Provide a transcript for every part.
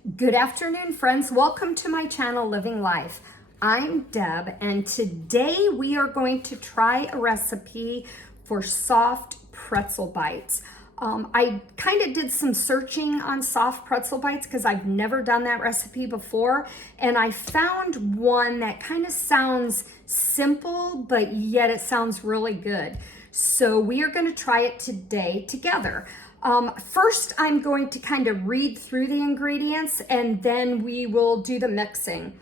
Good afternoon, friends. Welcome to my channel, Living Life. I'm Deb, and today we are going to try a recipe for soft pretzel bites. I kind of did some searching on soft pretzel bites because I've never done that recipe before, and I found one that kind of sounds simple, but yet it sounds really good. So we are going to try it today together. First, I'm going to kind of read through the ingredients and then we will do the mixing.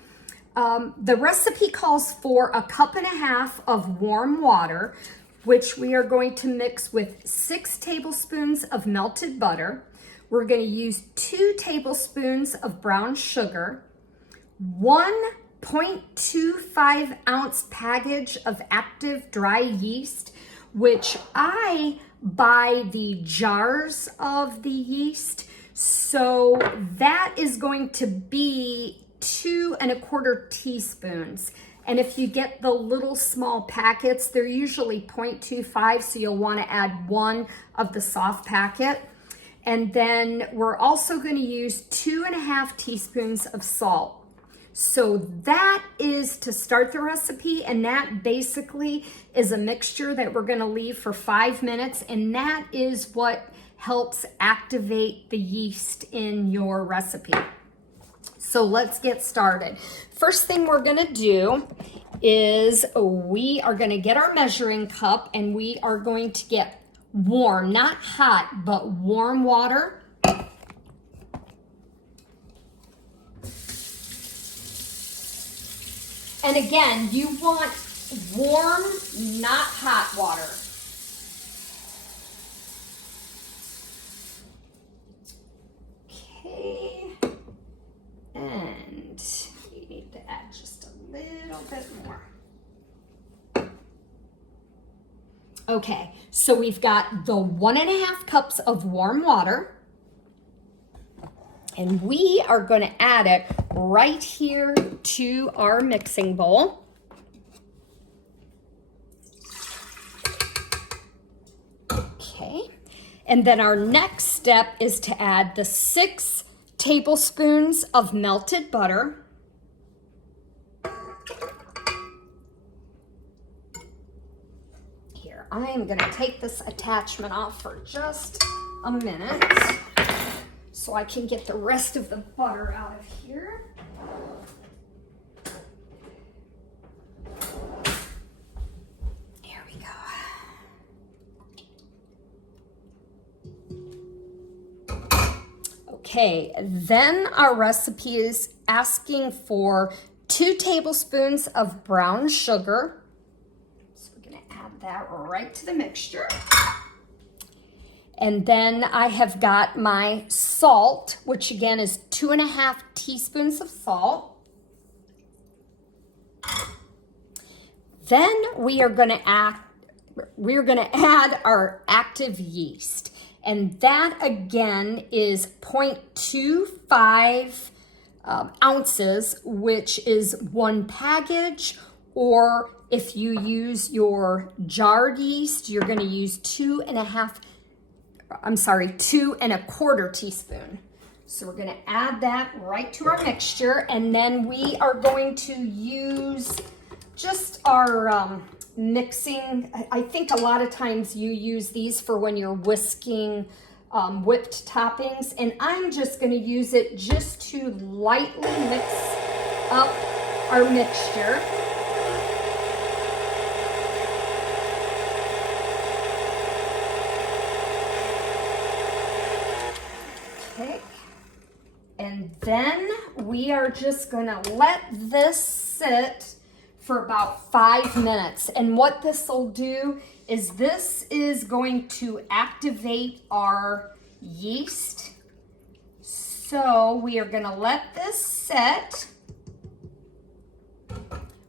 The recipe calls for 1.5 cups of warm water, which we are going to mix with 6 tablespoons of melted butter. We're going to use 2 tablespoons of brown sugar, 1.25 ounce package of active dry yeast, which I buy the jars of the yeast. So that is going to be 2¼ teaspoons. And if you get the little small packets, they're usually 0.25, so you'll want to add 1 of the soft packet. And then we're also going to use 2½ teaspoons of salt. So that is to start the recipe, and that basically is a mixture that we're going to leave for 5 minutes, and that is what helps activate the yeast in your recipe. So let's get started. First thing we're going to do is we are going to get our measuring cup, and we are going to get warm, not hot, but warm water. And again, you want warm, not hot water. Okay. And we need to add just a little bit more. Okay, so we've got the 1.5 cups of warm water. And we are going to add it right here to our mixing bowl. Okay, and then our next step is to add the 6 tablespoons of melted butter. Here, I am going to take this attachment off for just a minute, so I can get the rest of the butter out of here. Here we go. Okay, then our recipe is asking for 2 tablespoons of brown sugar. So we're gonna add that right to the mixture. And then I have got my salt, which again is 2½ teaspoons of salt. Then we are going to add our active yeast, and that again is 0.25 ounces, which is 1 package, or if you use your jarred yeast, you're going to use 2¼ teaspoon. So we're going to add that right to our mixture, and then we are going to use just our mixing. I think a lot of times you use these for when you're whisking whipped toppings, and I'm just going to use it just to lightly mix up our mixture. Okay, and then we are just gonna let this sit for about 5 minutes. And what this will do is this is going to activate our yeast. So we are gonna let this sit.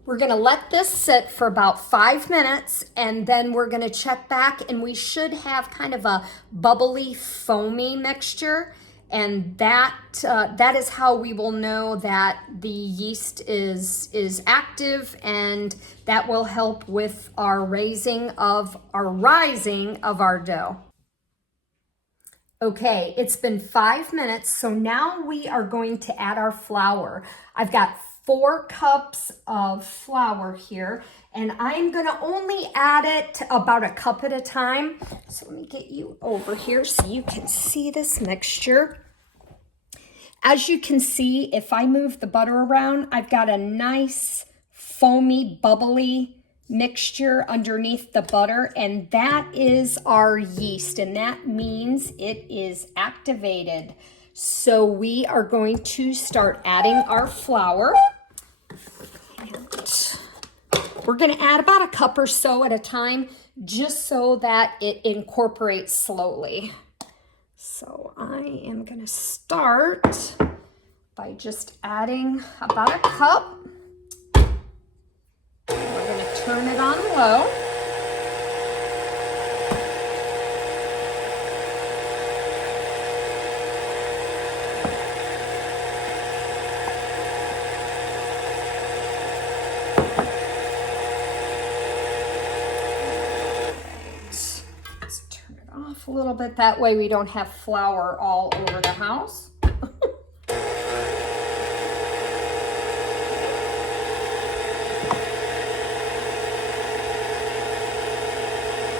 We're gonna let this sit for about 5 minutes, and then we're gonna check back, and we should have kind of a bubbly, foamy mixture. And that is how we will know that the yeast is active, and that will help with our rising of our dough. Okay, it's been 5 minutes, so now we are going to add our flour. I've got 4 cups of flour here, and I'm gonna only add it about a cup at a time. So let me get you over here so you can see this mixture. As you can see, if I move the butter around, I've got a nice foamy, bubbly mixture underneath the butter, and that is our yeast, and that means it is activated. So we are going to start adding our flour. And we're going to add about a cup or so at a time, just so that it incorporates slowly. So I am going to start by just adding about a cup. We're going to turn it on low. Let's turn it off a little bit. That way we don't have flour all over the house.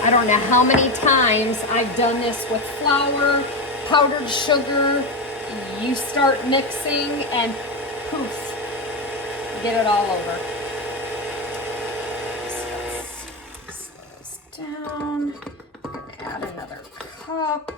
I don't know how many times I've done this with flour, powdered sugar. You start mixing and poof, get it all over. So let's slow this down. I'm going to add another cup.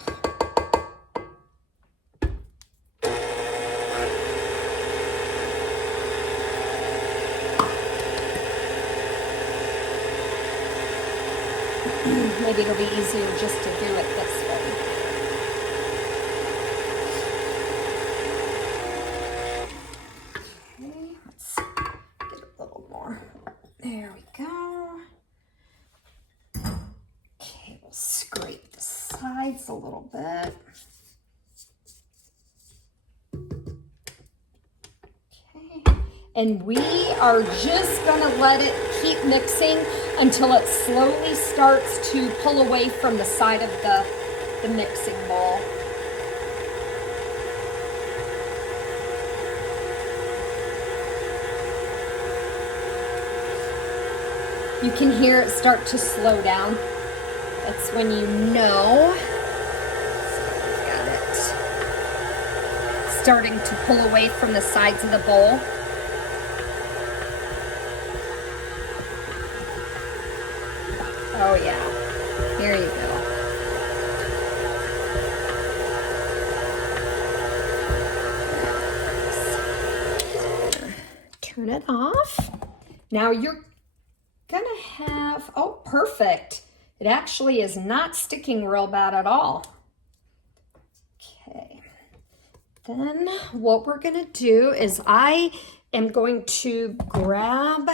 Maybe it'll be easier just to do it this way. Okay, let's get a little more. There we go. Okay, we'll scrape the sides a little bit. Okay, and we are just gonna let it keep mixing until it slowly starts to pull away from the side of the mixing bowl. You can hear it start to slow down. That's when you know. So got it starting to pull away from the sides of the bowl. Oh yeah, here you go. Turn it off. Now you're gonna have, oh, perfect. It actually is not sticking real bad at all. Okay, then what we're gonna do is I am going to grab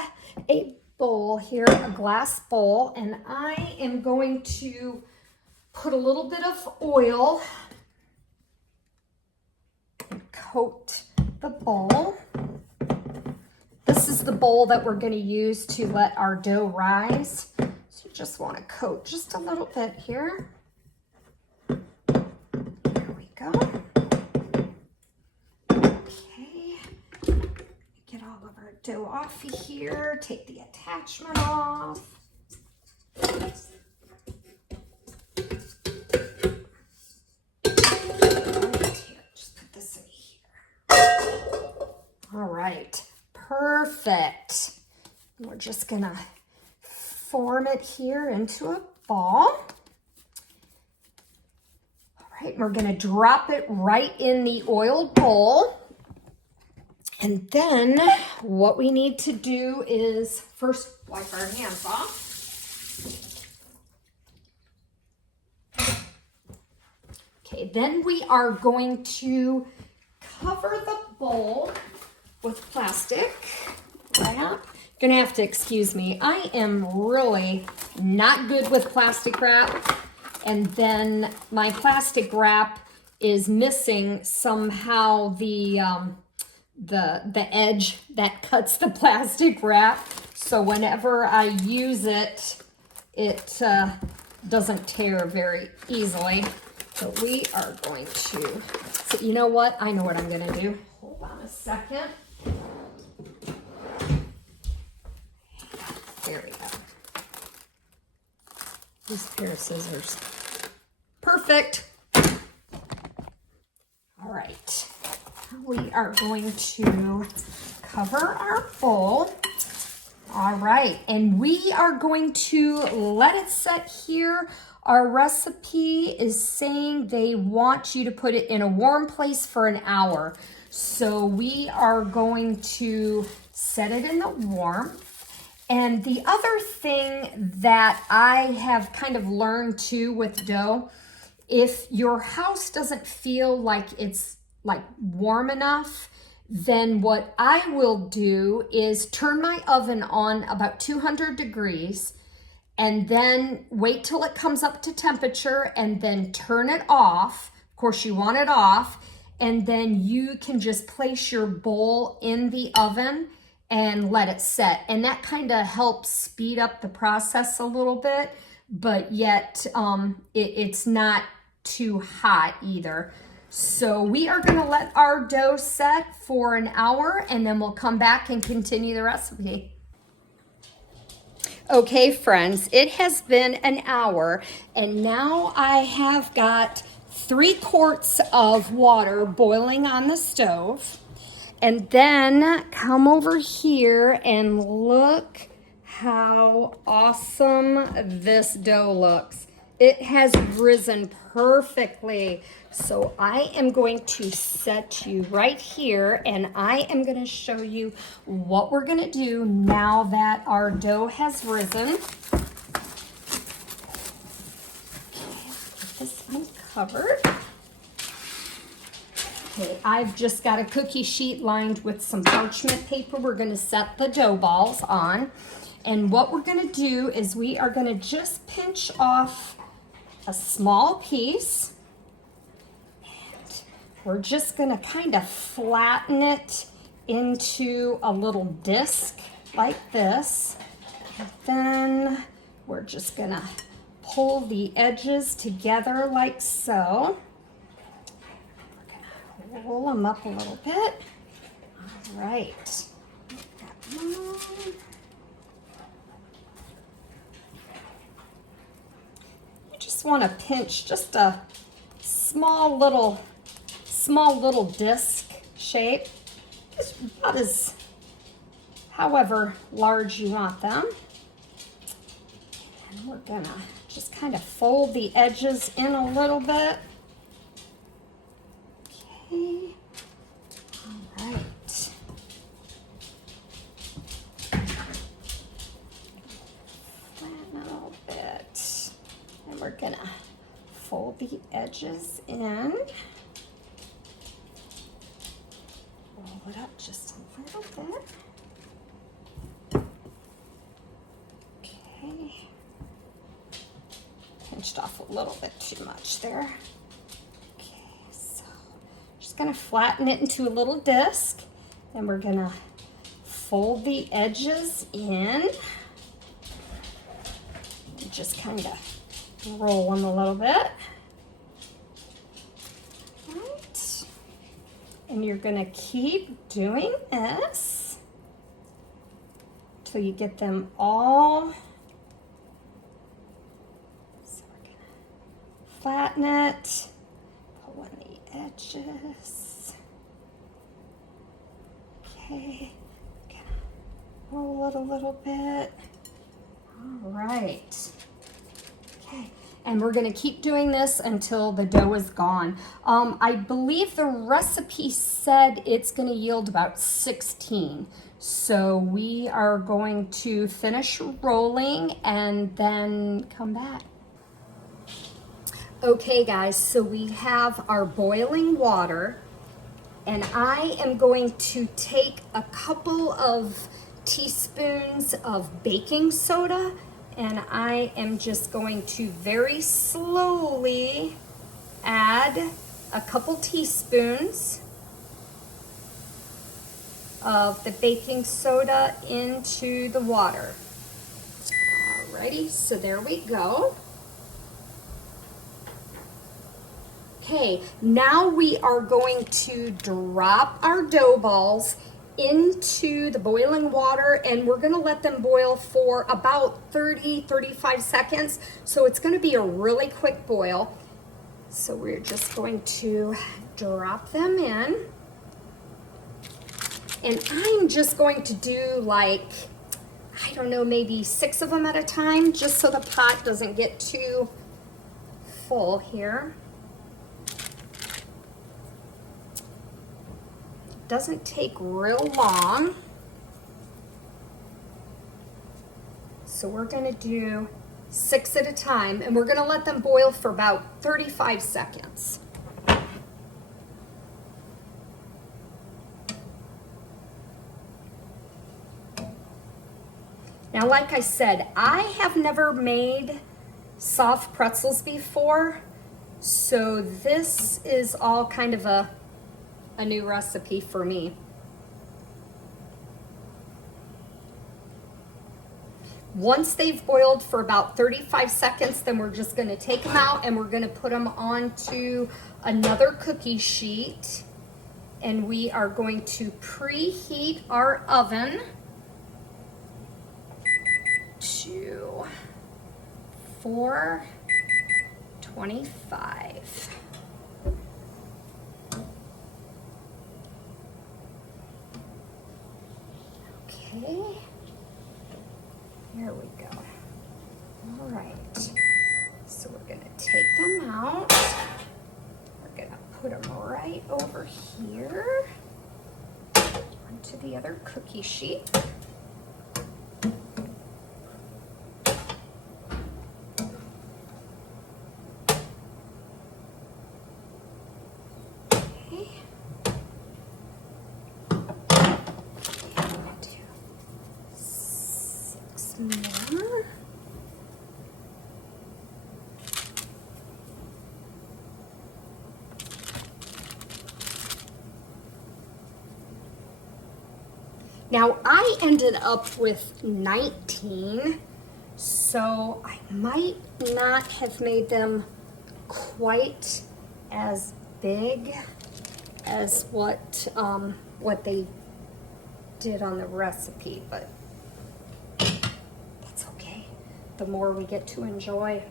a bowl here, a glass bowl, and I am going to put a little bit of oil and coat the bowl. This is the bowl that we're going to use to let our dough rise. So you just want to coat just a little bit here. There we go. Okay. Get all of our dough off of here. Take the attachment off. Just put this in here. All right. Perfect. We're just gonna form it here into a ball. All right, we're gonna drop it right in the oiled bowl. And then what we need to do is first wipe our hands off. Okay, then we are going to cover the bowl with plastic wrap. Gonna have to excuse me. I am really not good with plastic wrap, and then my plastic wrap is missing somehow the edge that cuts the plastic wrap. So whenever I use it, it doesn't tear very easily. So we are going to, so you know what? I know what I'm gonna do. Hold on a second. There we go. This pair of scissors. Perfect. All right. We are going to cover our bowl. All right, and we are going to let it set here. Our recipe is saying they want you to put it in a warm place for an hour. So we are going to set it in the warmth. And the other thing that I have kind of learned too with dough, if your house doesn't feel like it's like warm enough, then what I will do is turn my oven on about 200 degrees and then wait till it comes up to temperature and then turn it off. Of course, you want it off, and then you can just place your bowl in the oven and let it set. And that kind of helps speed up the process a little bit, but yet it's not too hot either. So we are gonna let our dough set for an hour and then we'll come back and continue the recipe. Okay friends, it has been an hour and now I have got 3 quarts of water boiling on the stove. And then come over here and look how awesome this dough looks. It has risen perfectly. So I am going to set you right here and I am going to show you what we're going to do now that our dough has risen. Okay, get this one covered. Okay, I've just got a cookie sheet lined with some parchment paper. We're going to set the dough balls on. And what we're going to do is we are going to just pinch off a small piece. And we're just going to kind of flatten it into a little disc like this. And then we're just going to pull the edges together like so. We're going to roll them up a little bit. All right. Got one. Just want to pinch just a small little disc shape, just about as however large you want them. And we're gonna just kind of fold the edges in a little bit. Okay, all right. Flatten a little bit. And we're gonna fold the edges in. Roll it up just a little bit. Okay. Pinched off a little bit too much there. Okay, so just gonna flatten it into a little disc. And we're gonna fold the edges in. And just kind of roll them a little bit. Right. And you're going to keep doing this till you get them all. So we're going to flatten it, pull in the edges. Okay. Gonna roll it a little bit. All right. Okay, and we're gonna keep doing this until the dough is gone. I believe the recipe said it's gonna yield about 16. So we are going to finish rolling and then come back. Okay guys, so we have our boiling water and I am going to take a couple of teaspoons of baking soda and I am just going to very slowly add a couple teaspoons of the baking soda into the water. Alrighty, so there we go. Okay, now we are going to drop our dough balls into the boiling water, and we're gonna let them boil for about 30-35 seconds. So it's gonna be a really quick boil. So we're just going to drop them in. And I'm just going to do like, I don't know, maybe 6 of them at a time, just so the pot doesn't get too full here. It doesn't take real long. So we're gonna do 6 at a time, and we're gonna let them boil for about 35 seconds. Now, like I said, I have never made soft pretzels before, so this is all kind of a new recipe for me. Once they've boiled for about 35 seconds, then we're just gonna take them out and we're gonna put them onto another cookie sheet, and we are going to preheat our oven to 425. Okay, here we go. All right, so we're gonna take them out. We're gonna put them right over here onto the other cookie sheet. More. Now I ended up with 19, so I might not have made them quite as big as what they did on the recipe, but that's okay. The more we get to enjoy.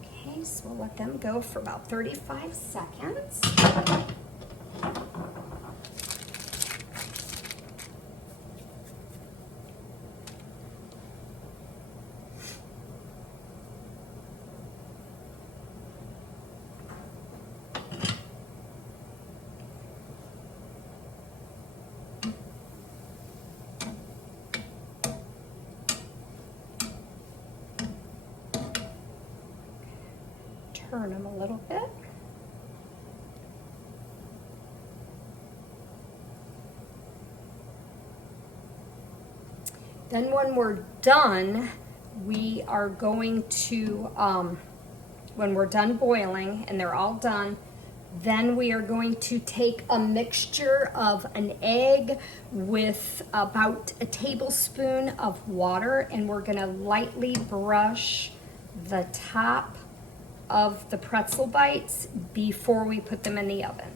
Okay, so we'll let them go for about 35 seconds. Turn them a little bit. Then when we're done, we are going to, when we're done boiling and they're all done, then we are going to take a mixture of an egg with about a tablespoon of water, and we're gonna lightly brush the top of the pretzel bites before we put them in the oven.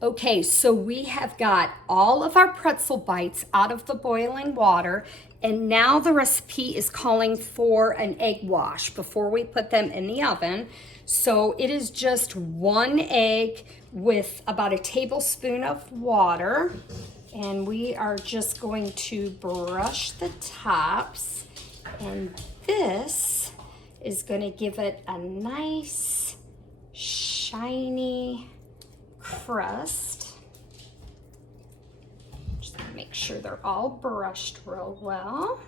Okay, so we have got all of our pretzel bites out of the boiling water, and now the recipe is calling for an egg wash before we put them in the oven. So it is just 1 egg with about a tablespoon of water, and we are just going to brush the tops, and this is going to give it a nice shiny crust. Just make sure they're all brushed real well.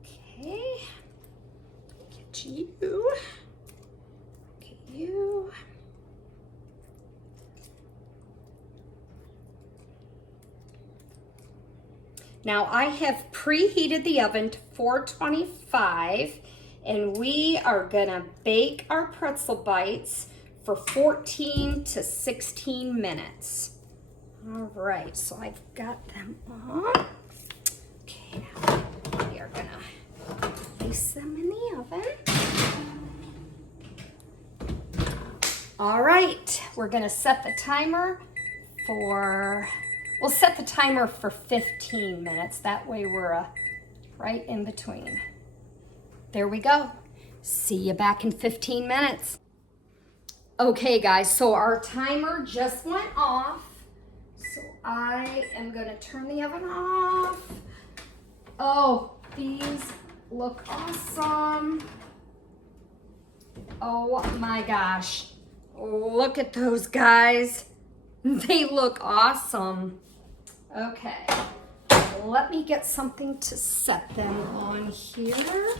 Okay, get you. Okay, you. Now I have preheated the oven to 425, and we are gonna bake our pretzel bites for 14 to 16 minutes. All right, so I've got them on. Okay, now we are gonna place them in the oven. All right, we're gonna set the timer for, we'll set the timer for 15 minutes. That way we're right in between. There we go. See you back in 15 minutes. Okay guys, so our timer just went off. So I am gonna turn the oven off. Oh, these look awesome. Oh my gosh. Look at those guys. They look awesome. Okay, let me get something to set them on here.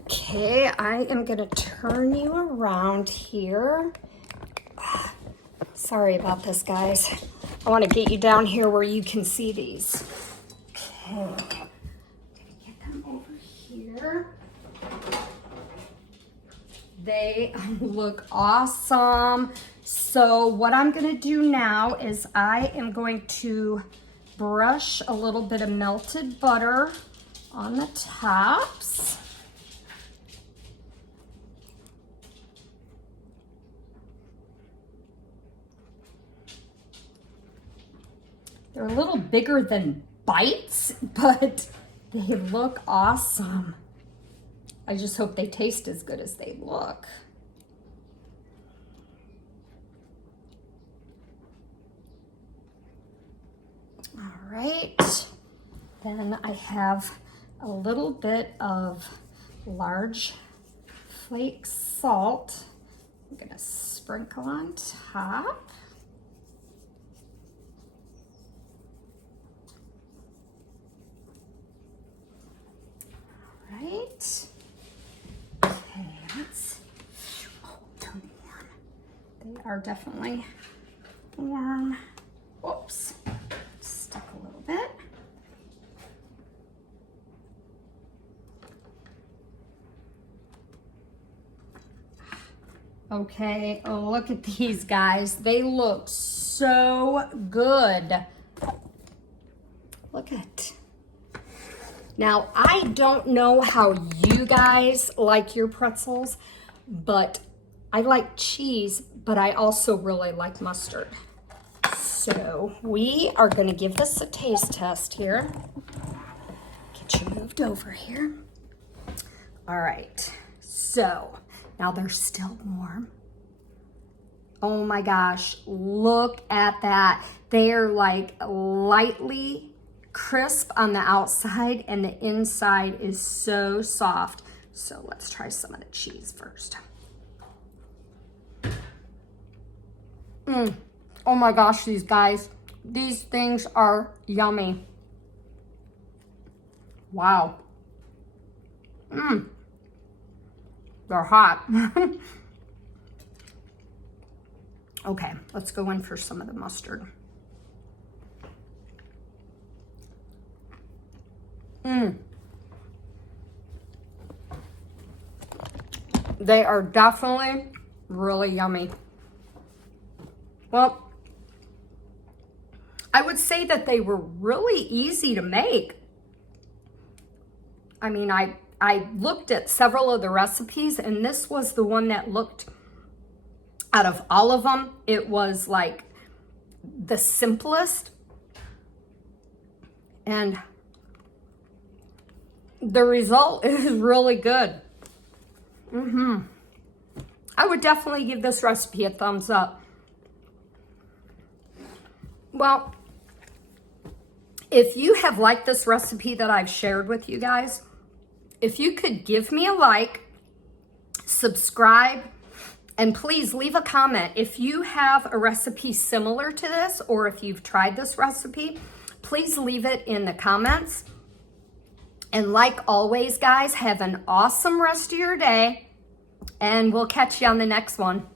Okay, I am gonna turn you around here. Sorry about this, guys. I wanna get you down here where you can see these. Okay, I'm gonna get them over here. They look awesome. So what I'm gonna do now is I am going to brush a little bit of melted butter on the tops. They're a little bigger than bites, but they look awesome. I just hope they taste as good as they look. All right, then I have a little bit of large flake salt. I'm gonna sprinkle on top. All right. Okay, oh, they're warm. They are definitely warm. Whoops, stuck a little bit. Okay, oh, look at these guys. They look so good. Look at. Now, I don't know how you guys like your pretzels, but I like cheese, but I also really like mustard. So we are gonna give this a taste test here. Get you moved over here. All right, so now they're still warm. Oh my gosh, look at that. They're like lightly crisp on the outside and the inside is so soft. So let's try some of the cheese first. Oh my gosh, these guys, these things are yummy. Wow. They're hot. Okay, let's go in for some of the mustard. They are definitely really yummy. Well, I would say that they were really easy to make. I mean, I looked at several of the recipes and this was the one that looked, out of all of them, it was like the simplest. And the result is really good. I would definitely give this recipe a thumbs up. Well, if you have liked this recipe that I've shared with you guys, if you could give me a like, subscribe, and please leave a comment. If you have a recipe similar to this, or if you've tried this recipe, please leave it in the comments. And like always, guys, have an awesome rest of your day, and we'll catch you on the next one.